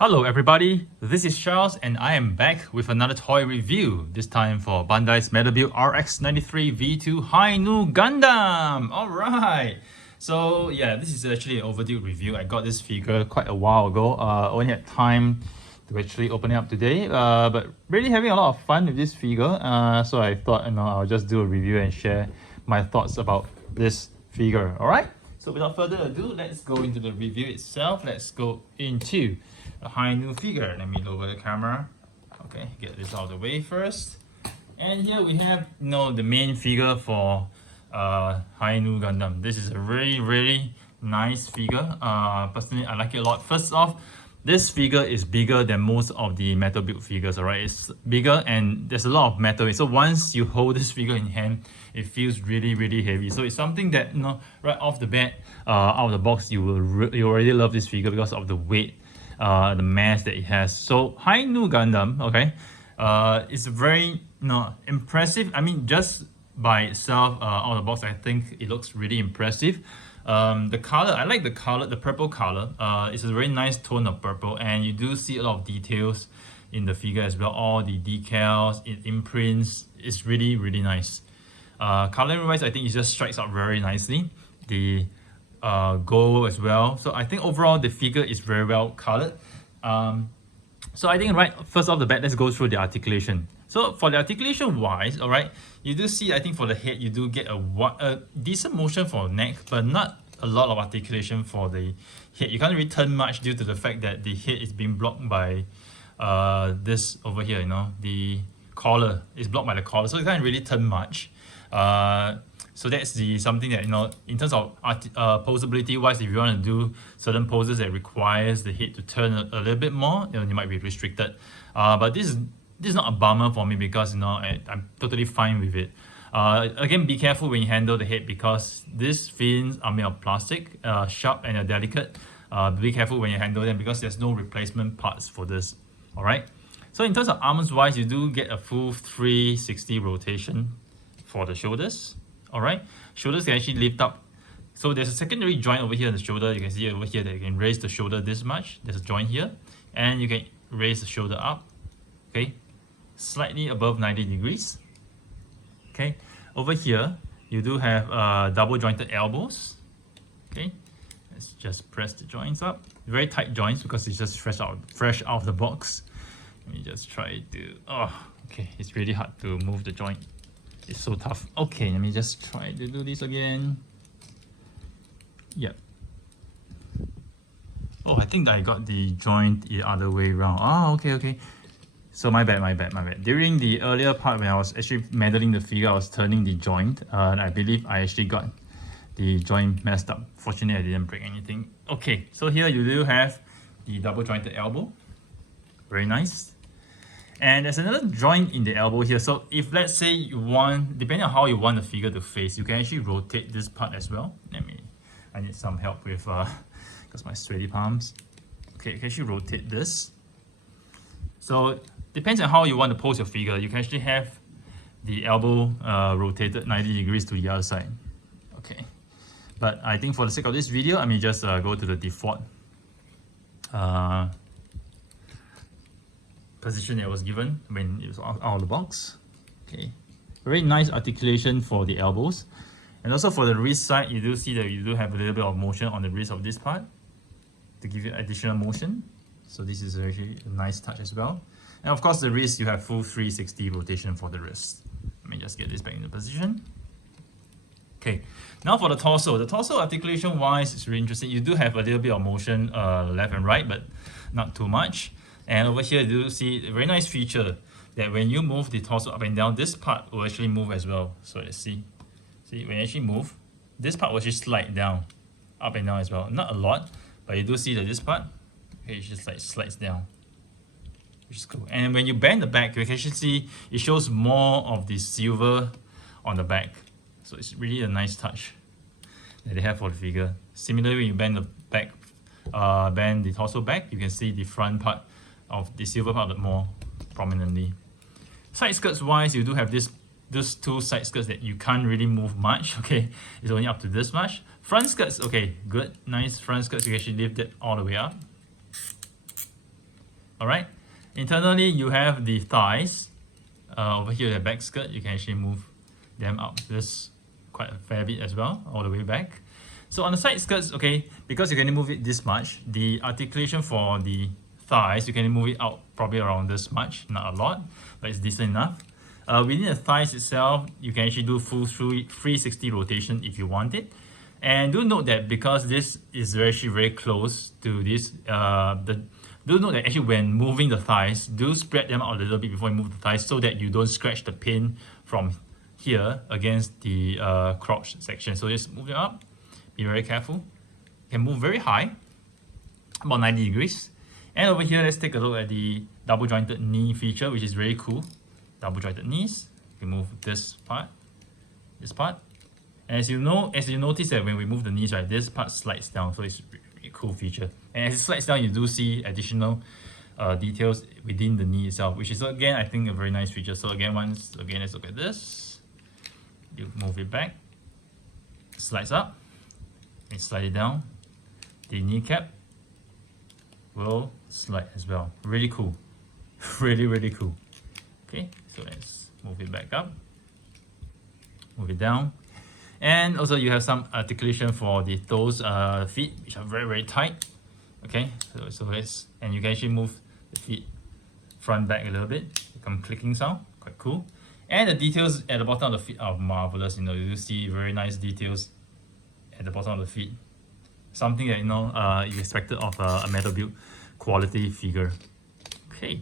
Hello everybody, this is Charles and I am back with another toy review, this time for Bandai's metal build RX-93-V2 High-Nu Gundam! Alright, so yeah, this is actually an overdue review. I got this figure quite a while ago, only had time to actually open it up today, but really having a lot of fun with this figure, so I thought I'll just do a review and share my thoughts about this figure, alright? So without further ado, let's go into the review itself. Let's go into a High-Nu figure. Let me lower the camera. Okay, get this out of the way first. And here we have the main figure for High-Nu Gundam. This is a really nice figure. Personally, I like it a lot. First off, this figure is bigger than most of the metal build figures, alright? It's bigger and there's a lot of metal. So once you hold this figure in hand, it feels really heavy. So it's something that, right off the bat, out of the box, you already love this figure because of the weight, the mass that it has. So High-Nu Gundam, okay, it's very impressive. I mean, just by itself, out of the box, I think it looks really impressive. The color, I like the color, the purple color. It's a very nice tone of purple, and you do see a lot of details in the figure as well. All the decals, imprints, it's really nice. Coloring wise, I think it just strikes out very nicely. The gold as well. So I think overall the figure is very well colored. So I think first off the bat, let's go through the articulation. So for the articulation wise, alright, you do see, I think for the head, you do get a decent motion for neck, but not a lot of articulation for the head. You can't really turn much due to the fact that the head is being blocked by this over here, the collar is blocked by the collar, so you can't really turn much. So that's something that, in terms of posability wise, if you want to do certain poses that requires the head to turn a little bit more, you might be restricted. But this is not a bummer for me because I'm totally fine with it. Again, be careful when you handle the head because these fins are made of plastic, sharp and delicate. Be careful when you handle them because there's no replacement parts for this. Alright. So in terms of arms wise, you do get a full 360 rotation for the shoulders. Alright, shoulders can actually lift up. So there's a secondary joint over here on the shoulder. You can see over here that you can raise the shoulder this much. There's a joint here, and you can raise the shoulder up, okay, slightly above 90 degrees. Okay, over here you do have double jointed elbows. Okay, let's just press the joints up. Very tight joints because it's just fresh out of the box. Let me just try to. Okay, it's really hard to move the joint. It's so tough. Okay, let me just try to do this again. Yep. Oh, I think I got the joint the other way around. Okay. So my bad. During the earlier part when I was actually modeling the figure, I was turning the joint. And I believe I actually got the joint messed up. Fortunately, I didn't break anything. Okay, so here you do have the double jointed elbow. Very nice. And there's another joint in the elbow here. So if let's say you want, depending on how you want the figure to face, you can actually rotate this part as well. I need some help with, because my sweaty palms. Okay, you can actually rotate this. So depends on how you want to pose your figure. You can actually have the elbow rotated 90 degrees to the other side. Okay, but I think for the sake of this video, I may just go to the default position that was given when it was out of the box. Okay, very nice articulation for the elbows, and also for the wrist side, you do see that you do have a little bit of motion on the wrist of this part to give you additional motion. So this is actually a nice touch as well. And of course, the wrist, you have full 360 rotation for the wrist. Let me just get this back into position. Okay, now for the torso. The torso articulation wise is really interesting. You do have a little bit of motion left and right, but not too much. And over here, you do see a very nice feature that when you move the torso up and down, this part will actually move as well. So let's see. See, when you actually move, this part will actually slide down, up and down as well. Not a lot, but you do see that this part, okay, it just like slides down, which is cool. And when you bend the back, you can actually see it shows more of the silver on the back. So it's really a nice touch that they have for the figure. Similarly, when you bend the back, bend the torso back, you can see the front part of the silver part more prominently. Side skirts wise, you do have these two side skirts that you can't really move much. Okay, it's only up to this much. Front skirts, okay, good, nice front skirts. You can actually lift it all the way up. All right. Internally, you have the thighs. Over here, the back skirt. You can actually move them up this quite a fair bit as well, all the way back. So on the side skirts, okay, because you can move it this much, the articulation for the thighs, you can move it out probably around this much, not a lot, but it's decent enough. Within the thighs itself, you can actually do full 360 rotation if you want it. And do note that because this is actually very close to this, do note that actually when moving the thighs, do spread them out a little bit before you move the thighs so that you don't scratch the pin from here against the crotch section. So just move it up, be very careful. You can move very high, about 90 degrees. And over here, let's take a look at the double jointed knee feature, which is very cool. Double jointed knees. You can move this part. And as you notice that when we move the knees, right, this part slides down, so it's a really cool feature. And as it slides down, you do see additional details within the knee itself, which is again, I think, a very nice feature. So again, let's look at this. You move it back, slides up, and slide it down. The kneecap will slide as well. Really cool, really cool. Okay, so let's move it back up, move it down. And also you have some articulation for the toes, feet, which are very tight. Okay, and you can actually move the feet front back a little bit, become clicking sound, quite cool. And the details at the bottom of the feet are marvelous. You know, you see very nice details at the bottom of the feet. Something that you expected of a metal build quality figure. Okay,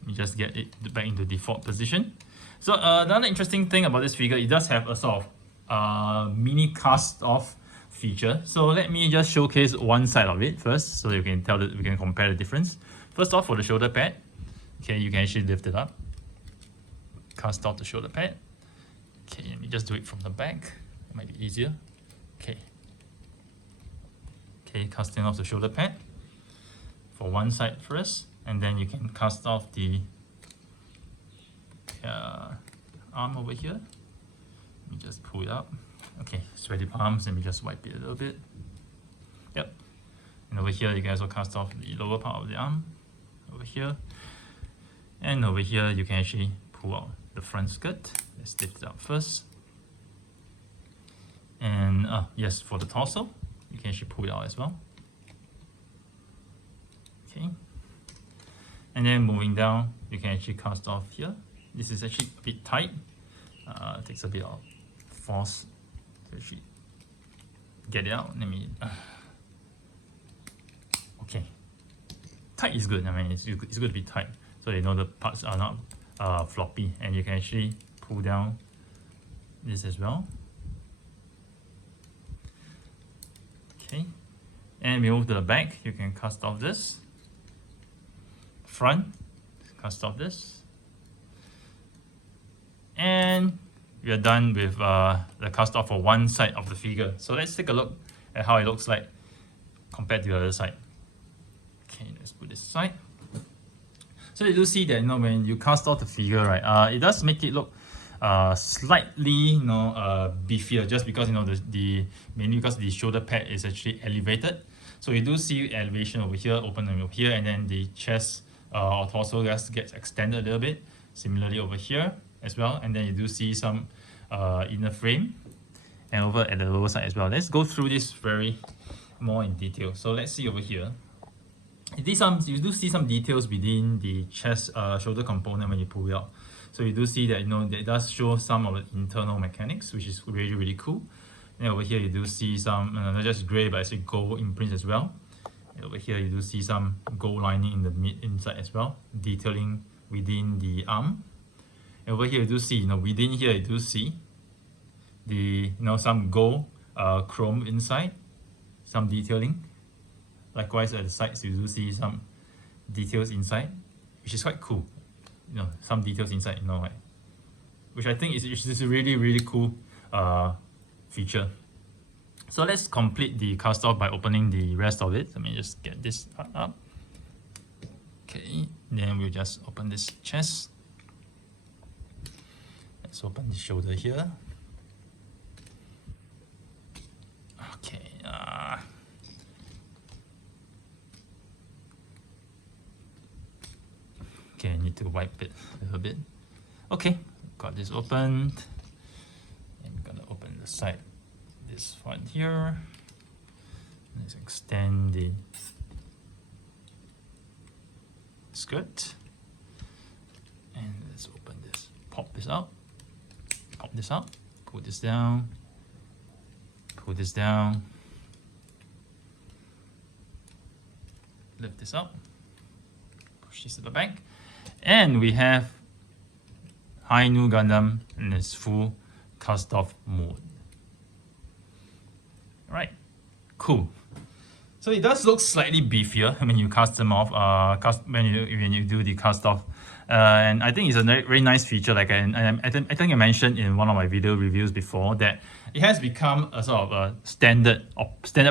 let me just get it back into default position. So another interesting thing about this figure, it does have a sort of mini cast off feature. So let me just showcase one side of it first, so you can tell that we can compare the difference. First off, for the shoulder pad, okay, you can actually lift it up, cast off the shoulder pad. Okay, let me just do it from the back. It might be easier. Okay, casting off the shoulder pad for one side first, and then you can cast off the arm over here. Let me just pull it up. Okay, sweaty palms. Let me just wipe it a little bit. Yep. And over here, you can also cast off the lower part of the arm. Over here. And over here, you can actually pull out the front skirt. Let's lift it up first. And yes, for the torso, you can actually pull it out as well. Okay. And then moving down, you can actually cast off here. This is actually a bit tight. It takes a bit of force to actually get it out. Let me. Okay. Tight is good. I mean, it's good to be tight, so you know the parts are not floppy, and you can actually pull down this as well. Okay. And we move to the back. You can cast off this. Front, cast off this. And we are done with the cast off for one side of the figure. So let's take a look at how it looks like compared to the other side. Okay, let's put this aside. So you do see that when you cast off the figure, right, it does make it look slightly beefier, just because the mainly because the shoulder pad is actually elevated. So you do see elevation over here, open over here, and then the chest or torso just gets extended a little bit. Similarly over here as well, and then you do see some inner frame, and over at the lower side as well. Let's go through this very more in detail. So let's see over here. You do see some details within the chest shoulder component when you pull it out. So you do see that it does show some of the internal mechanics, which is really cool. And over here you do see some not just grey but actually gold imprints as well. And over here you do see some gold lining in the inside as well, detailing within the arm. And over here you do see within here you do see the some gold chrome inside, some detailing. Likewise at the sides you do see some details inside, which is quite cool. Some details inside, right? Which I think is a really cool feature. So let's complete the cast off by opening the rest of it. Let me just get this part up. Okay, then we'll just open this chest. Let's open the shoulder here. Okay. Okay, I need to wipe it a little bit. Okay, got this opened. I'm gonna open the side, this one here. Let's extend the skirt. And let's open this, pop this out, pull this down, lift this up, push this to the back, and we have Hi-Nu Gundam in its full cast-off mode. Alright, cool. So it does look slightly beefier when you cast them off, when you do the cast-off. And I think it's a very nice feature. Like I think I mentioned in one of my video reviews before that it has become a sort of a standard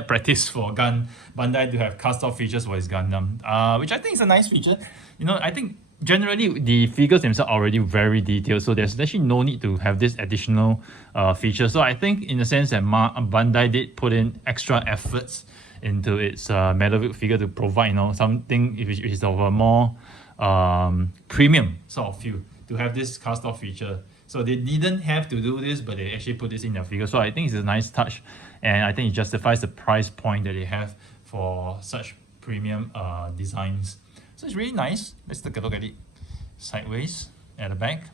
practice for Bandai to have cast-off features for its Gundam, which I think is a nice feature. You know, I think generally the figures themselves are already very detailed, so there's actually no need to have this additional feature. So I think in the sense that Bandai did put in extra efforts into its metal figure to provide, you know, something which is of a more premium sort of feel, to have this cast-off feature. So they didn't have to do this, but they actually put this in their figure. So I think it's a nice touch, and I think it justifies the price point that they have for such premium designs. So it's really nice. Let's take a look at it sideways at the back.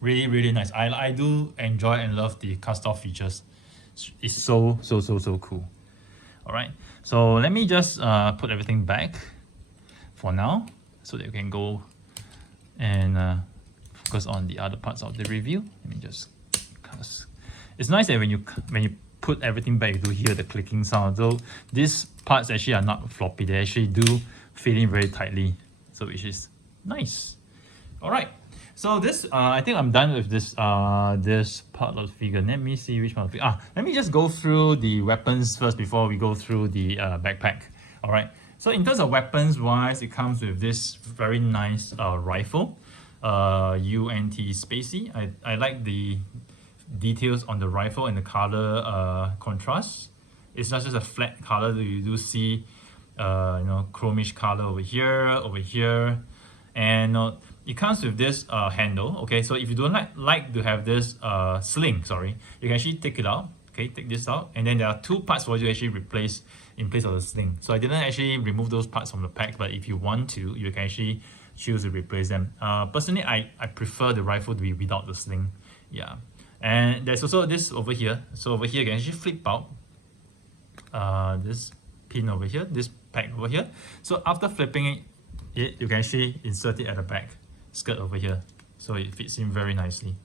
Really nice. I do enjoy and love the cast-off features. It's so cool. All right, so let me just put everything back for now, so that you can go and focus on the other parts of the review. Let me just cast. It's nice that when you put everything back, you do hear the clicking sound. So these parts actually are not floppy; they actually do fit in very tightly, so which is nice. All right, so this I think I'm done with this this part of the figure. Let me see which part of the figure. Let me just go through the weapons first before we go through the backpack. All right. So in terms of weapons wise, it comes with this very nice rifle, UNT Spacey. I like the details on the rifle and the color contrast. It's not just a flat color. You do see you know, chromish color over here, and it comes with this handle. Okay, so if you don't like to have this sling, sorry, you can actually take it out. Okay, take this out, and then there are two parts for you to actually replace in place of the sling. So I didn't actually remove those parts from the pack, but if you want to, you can actually choose to replace them. Personally, I prefer the rifle to be without the sling. Yeah, and there's also this over here. So over here, you can actually flip out this pin over here, this pack over here. So after flipping it, you can actually insert it at the back skirt over here. So it fits in very nicely,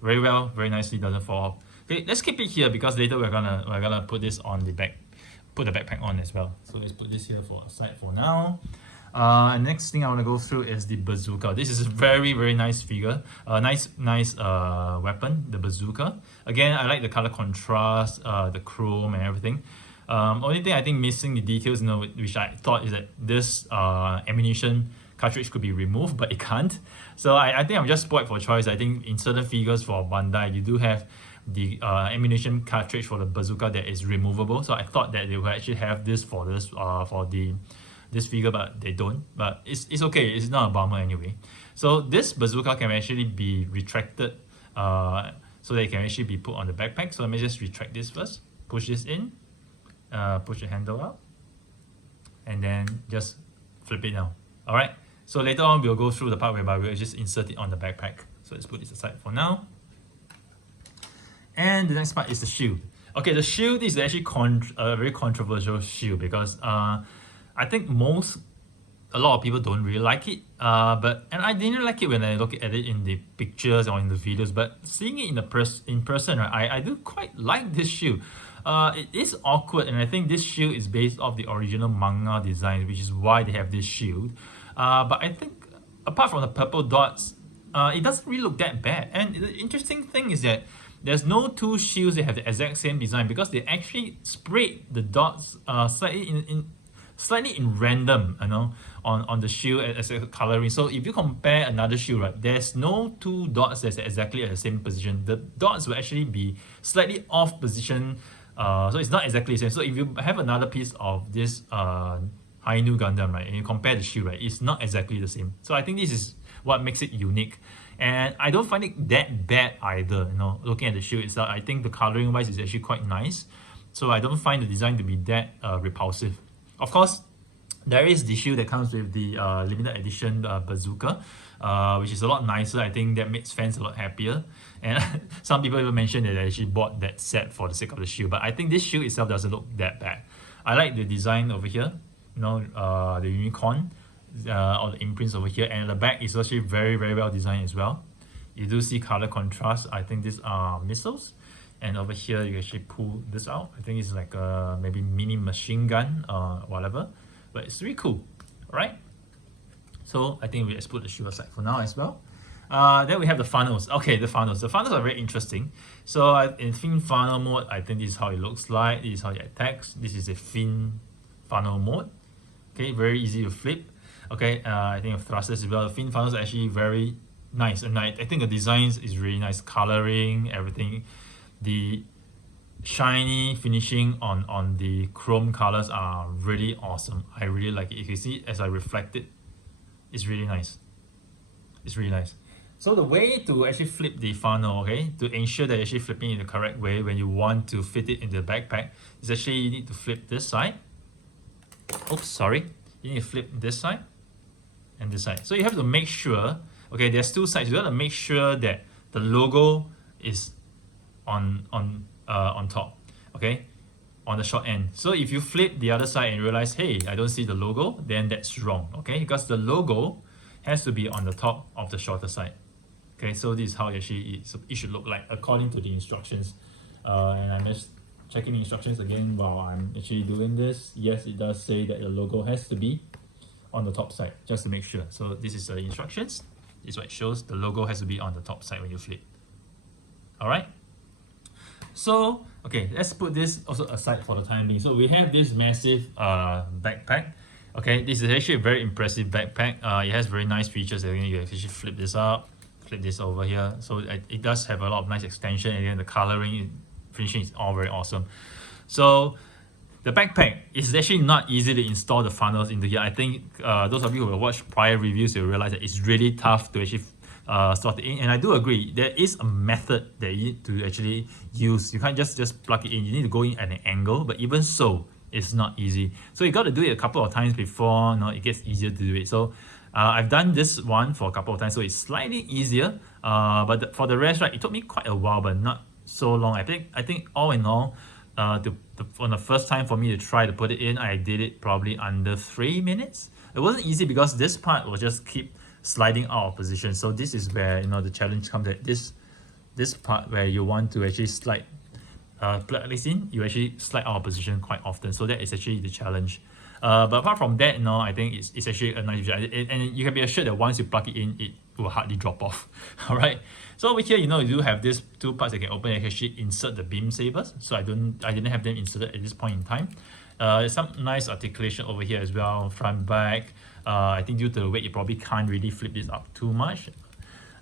very well, very nicely, doesn't fall off. Okay, let's keep it here because later we're gonna put this on the back, put the backpack on as well. So let's put this here for aside for now. Next thing I want to go through is the bazooka. This is a very nice figure, nice weapon, the bazooka. Again, I like the color contrast, the chrome and everything. Only thing I think missing the details, you know, which I thought is that this ammunition cartridge could be removed, but it can't. So I think I'm just spoiled for choice. I think in certain figures for Bandai, you do have the ammunition cartridge for the bazooka that is removable. So I thought that they would actually have this for this this figure, but they don't. But it's okay. It's not a bummer anyway. So this bazooka can actually be retracted, so that it can actually be put on the backpack. So let me just retract this first. Push this in, push the handle out, and then just flip it down. All right. So later on we'll go through the part whereby we'll just insert it on the backpack. So let's put this aside for now. And the next part is the shield. Okay, the shield is actually a very controversial shield because I think a lot of people don't really like it. And I didn't like it when I look at it in the pictures or in the videos. But seeing it in person, right, I do quite like this shield. It is awkward, and I think this shield is based off the original manga design, which is why they have this shield. But I think apart from the purple dots, it doesn't really look that bad. And the interesting thing is that there's no two shields that have the exact same design because they actually sprayed the dots slightly in random, you know, on the shield as a coloring. So if you compare another shield, right, there's no two dots that's exactly at the same position. The dots will actually be slightly off position, so it's not exactly the same. So if you have another piece of this Hainu Gundam, right, and you compare the shoe, right, it's not exactly the same. So I think this is what makes it unique. And I don't find it that bad either, you know, looking at the shoe itself. I think the coloring wise is actually quite nice. So I don't find the design to be that repulsive. Of course, there is the shoe that comes with the limited edition bazooka, which is a lot nicer. I think that makes fans a lot happier. And some people even mentioned that they actually bought that set for the sake of the shoe. But I think this shoe itself doesn't look that bad. I like the design over here, you know, the unicorn, or the imprints over here. And the back is actually very, very well designed as well. You do see color contrast. I think these are missiles. And over here, you actually pull this out. I think it's like a maybe mini machine gun or whatever. But it's really cool, right? So I think we just put the shoe aside for now as well. Then we have the funnels. Okay, the funnels. The funnels are very interesting. So in fin funnel mode, I think this is how it looks like. This is how it attacks. This is a fin funnel mode. Okay, very easy to flip. Okay, I think of thrusters as well. The fin funnels are actually very nice, and I think the designs is really nice. Coloring, everything. The shiny finishing on the chrome colors are really awesome. I really like it. If you see as I reflect it, it's really nice. It's really nice. So the way to actually flip the funnel, okay, to ensure that you're actually flipping in the correct way when you want to fit it in the backpack, is actually you need to flip this side. Oops, sorry. You need to flip this side and this side. So you have to make sure, okay, there's two sides. You have to make sure that the logo is on top, okay, on the short end. So if you flip the other side and realize, hey, I don't see the logo, then that's wrong, okay, because the logo has to be on the top of the shorter side. Okay, so this is how it should look like according to the instructions. And I'm just checking the instructions again while I'm actually doing this. Yes, it does say that the logo has to be on the top side, just to make sure. So this is the instructions. This is what it shows. The logo has to be on the top side when you flip. All right. So, okay, let's put this also aside for the time being. So we have this massive backpack. Okay, this is actually a very impressive backpack. It has very nice features. I think you actually flip this up, flip this over here. So it does have a lot of nice extension, and then the coloring, finishing is all very awesome. So the backpack is actually not easy to install the funnels into here. I think those of you who have watched prior reviews, you'll realize that it's really tough to actually slot it in, and I do agree there is a method that you need to actually use. You can't just plug it in. You need to go in at an angle, but even so, it's not easy. So you got to do it a couple of times before it gets easier to do it. So I've done this one for a couple of times, so it's slightly easier. But for the rest, right, it took me quite a while, but not so long. I think all in all, on the first time for me to try to put it in, I did it probably under 3 minutes. It wasn't easy because this part will just keep sliding out of position. So this is where the challenge comes at this part where you want to actually slide plug this in, you actually slide out of position quite often. So that is actually the challenge. But apart from that, I think it's actually a nice feature. And you can be assured that once you plug it in, it will hardly drop off. All right. So over here, you do have these two parts that can open. You can actually insert the beam sabers. So I didn't have them inserted at this point in time. There's some nice articulation over here as well, front, back. I think due to the weight, you probably can't really flip this up too much.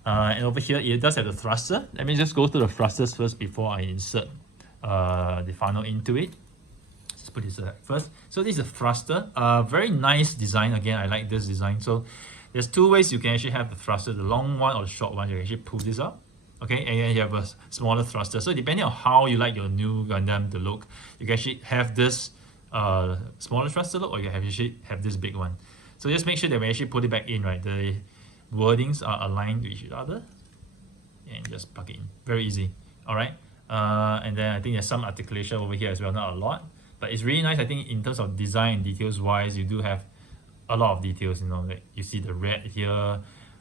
And over here, it does have the thruster. Let me just go through the thrusters first before I insert the funnel into it. Let's put this first. So this is a thruster. Very nice design. Again, I like this design. So there's two ways you can actually have the thruster, the long one or the short one. You can actually pull this up. Okay, and then you have a smaller thruster. So depending on how you like your new Gundam to look, you can actually have this smaller thruster look, or you can actually have this big one. So just make sure that when you actually put it back in, right, the wordings are aligned with each other, and just plug it in. Very easy. All right. And then I think there's some articulation over here as well, not a lot, but it's really nice. I think in terms of design and details wise, you do have a lot of details. Like you see the red here,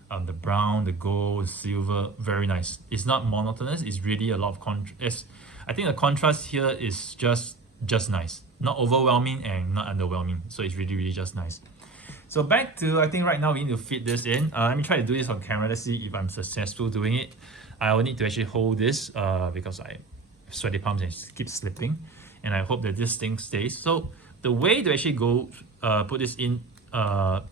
the brown, the gold, silver. Very nice. It's not monotonous. It's really a lot of contrast. I think the contrast here is just nice, not overwhelming and not underwhelming. So it's really just nice. So back to, I think right now we need to fit this in. Let me try to do this on camera. Let's see if I'm successful doing it. I will need to actually hold this because I sweaty palms and it keeps slipping. And I hope that this thing stays. So the way to actually go put this in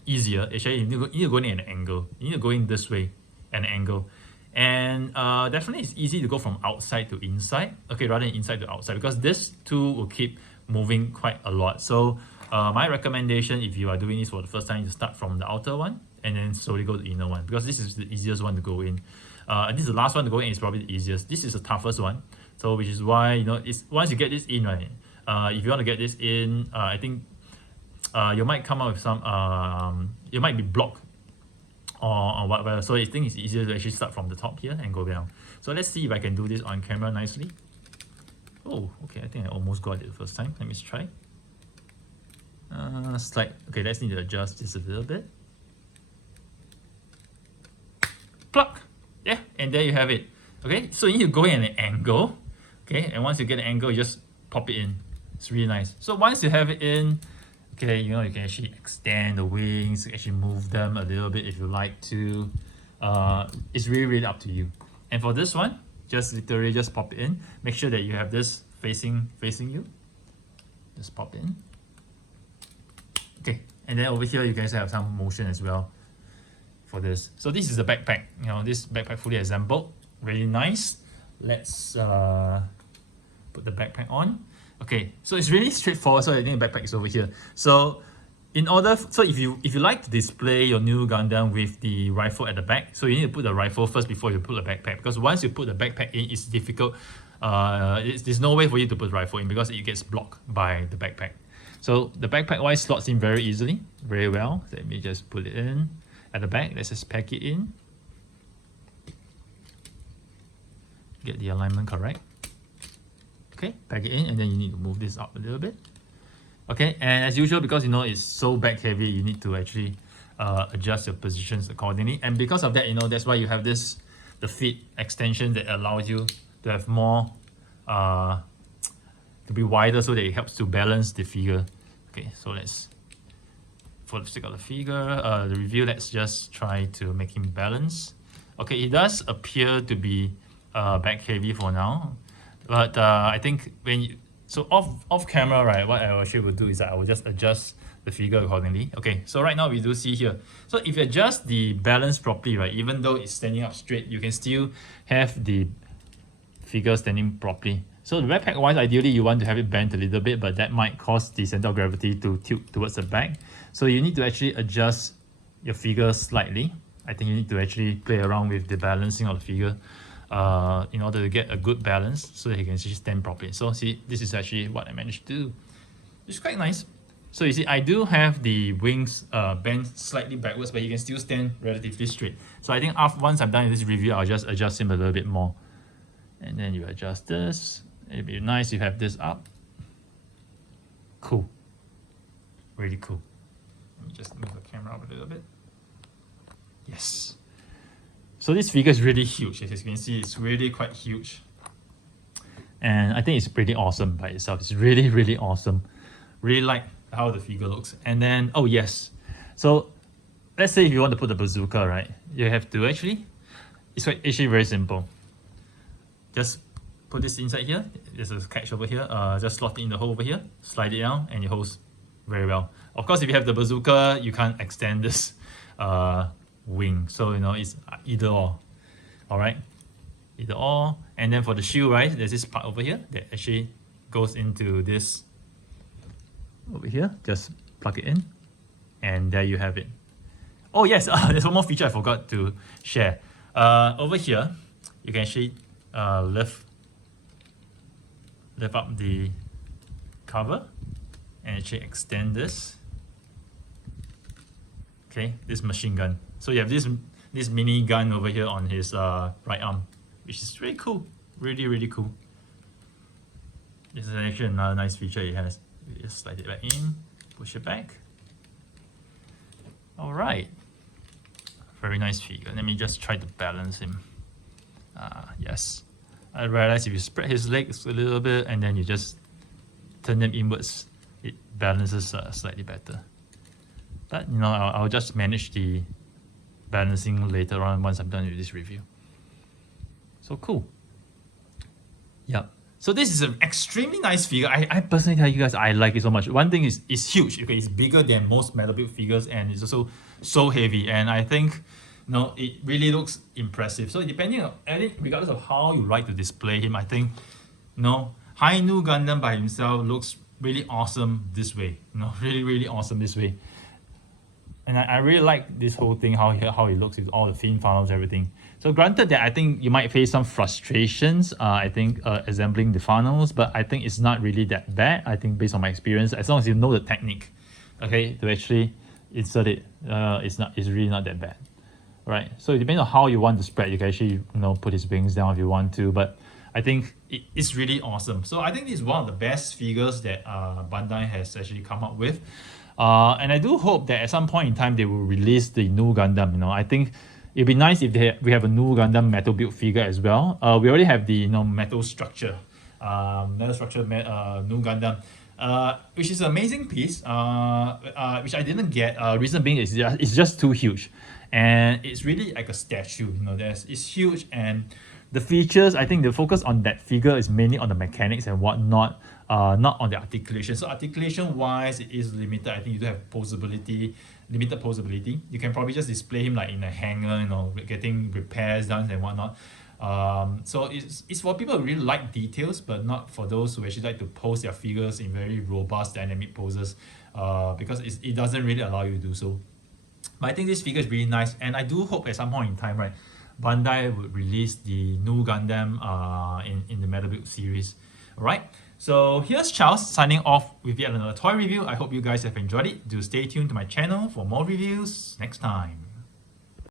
easier, actually you need to go in at an angle. You need to go in this way at an angle. And definitely it's easy to go from outside to inside. Okay, rather than inside to outside, because this tool will keep moving quite a lot. So My recommendation, if you are doing this for the first time, is to start from the outer one and then slowly go to the inner one, because this is the easiest one to go in. This is the last one to go in, is probably the easiest. This is the toughest one, so which is why, you know, it's once you get this in, right, if you want to get this in, I think you might come up with some you might be blocked or whatever, so I think it's easier to actually start from the top here and go down. So let's see if I can do this on camera nicely. Oh, okay, I think I almost got it the first time. Let me try. Okay, let's need to adjust this a little bit. Pluck! Yeah, and there you have it. Okay, so you need to go in at an angle. Okay, and once you get an angle, you just pop it in. It's really nice. So once you have it in, okay, you know, you can actually extend the wings, actually move them a little bit if you like to. It's really up to you. And for this one, just literally just pop it in. Make sure that you have this facing you. Just pop in. Okay, and then over here you guys have some motion as well for this. So this is the backpack. You know, this backpack fully assembled, really nice. Let's put the backpack on. Okay, so it's really straightforward. So I think the backpack is over here. So if you like to display your new Gundam with the rifle at the back, so you need to put the rifle first before you put the backpack, because once you put the backpack in, it's difficult. There's no way for you to put the rifle in because it gets blocked by the backpack. So the backpack wise slots in very easily, very well. Let me just put it in at the back. Let's just pack it in. Get the alignment correct. Okay, pack it in, and then you need to move this up a little bit. Okay, and as usual, because you know it's so back heavy, you need to actually adjust your positions accordingly. And because of that, you know, that's why you have the feet extension that allows you to have more to be wider, so that it helps to balance the figure. Okay, so for the sake of the figure, the review, let's just try to make him balance. Okay, it does appear to be back heavy for now, but I think off camera, right, what I actually will do is that I will just adjust the figure accordingly. Okay, so right now we do see here, so if you adjust the balance properly, right, even though it's standing up straight, you can still have the figure standing properly. So the backpack wise, ideally you want to have it bent a little bit, but that might cause the center of gravity to tilt towards the back. So you need to actually adjust your figure slightly. I think you need to actually play around with the balancing of the figure in order to get a good balance so that you can actually stand properly. So see, this is actually what I managed to do. It's quite nice. So you see, I do have the wings bent slightly backwards, but you can still stand relatively straight. So I think once I'm done with this review, I'll just adjust him a little bit more. And then you adjust this. It'd be nice if you have this up. Cool. Really cool. Let me just move the camera up a little bit. Yes. So this figure is really huge. As you can see, it's really quite huge. And I think it's pretty awesome by itself. It's really awesome. Really like how the figure looks. And then, oh yes. So let's say if you want to put the bazooka, right? You have to actually, it's actually very simple. Just put this inside here. There's a catch over here. Just slot it in the hole over here. Slide it down and it holds very well. Of course, if you have the bazooka, you can't extend this wing. So, you know, it's either or. Alright? Either or. And then for the shield, right, there's this part over here that actually goes into this over here. Just plug it in. And there you have it. Oh yes, there's one more feature I forgot to share. Over here, you can actually lift up the cover and actually extend this. Okay, this machine gun. So you have this mini gun over here on his right arm, which is really cool. Really cool. This is actually another nice feature it has. You just slide it back in, push it back. Alright. Very nice figure. Let me just try to balance him. Yes. I realized if you spread his legs a little bit and then you just turn them inwards, it balances slightly better. But you know, I'll just manage the balancing later on once I'm done with this review. So cool. Yep. So this is an extremely nice figure. I personally tell you guys, I like it so much. One thing is, it's huge. Okay, it's bigger than most metal build figures, and it's also so heavy. And I think, you know, it really looks impressive. So depending on, I think, regardless of how you like to display him, I think, you know, Hi-Nu Gundam by himself looks really awesome this way. Really awesome this way. And I really like this whole thing, how it looks with all the fin funnels, everything. So granted that I think you might face some frustrations, I think assembling the funnels, but I think it's not really that bad. I think based on my experience, as long as you know the technique, okay, to actually insert it, it's really not that bad, right? So it depends on how you want to spread. You can actually put his wings down if you want to, but I think it's really awesome. So I think this is one of the best figures that Bandai has actually come up with. And I do hope that at some point in time they will release the new Gundam. I think it'd be nice if we have a new Gundam metal build figure as well. We already have the metal structure, new Gundam, which is an amazing piece. Which I didn't get. Reason being is it's just too huge, and it's really like a statue. It's huge, and the features, I think the focus on that figure is mainly on the mechanics and whatnot, not on the articulation. So articulation wise, it is limited. I think you do have limited posability. You can probably just display him like in a hangar, getting repairs done and whatnot. So it's for people who really like details, but not for those who actually like to pose their figures in very robust, dynamic poses, because it doesn't really allow you to do so. But I think this figure is really nice, and I do hope at some point in time, right, Bandai would release the new Gundam in the Metal Build series. Alright, so here's Charles signing off with yet another toy review. I hope you guys have enjoyed it. Do stay tuned to my channel for more reviews next time.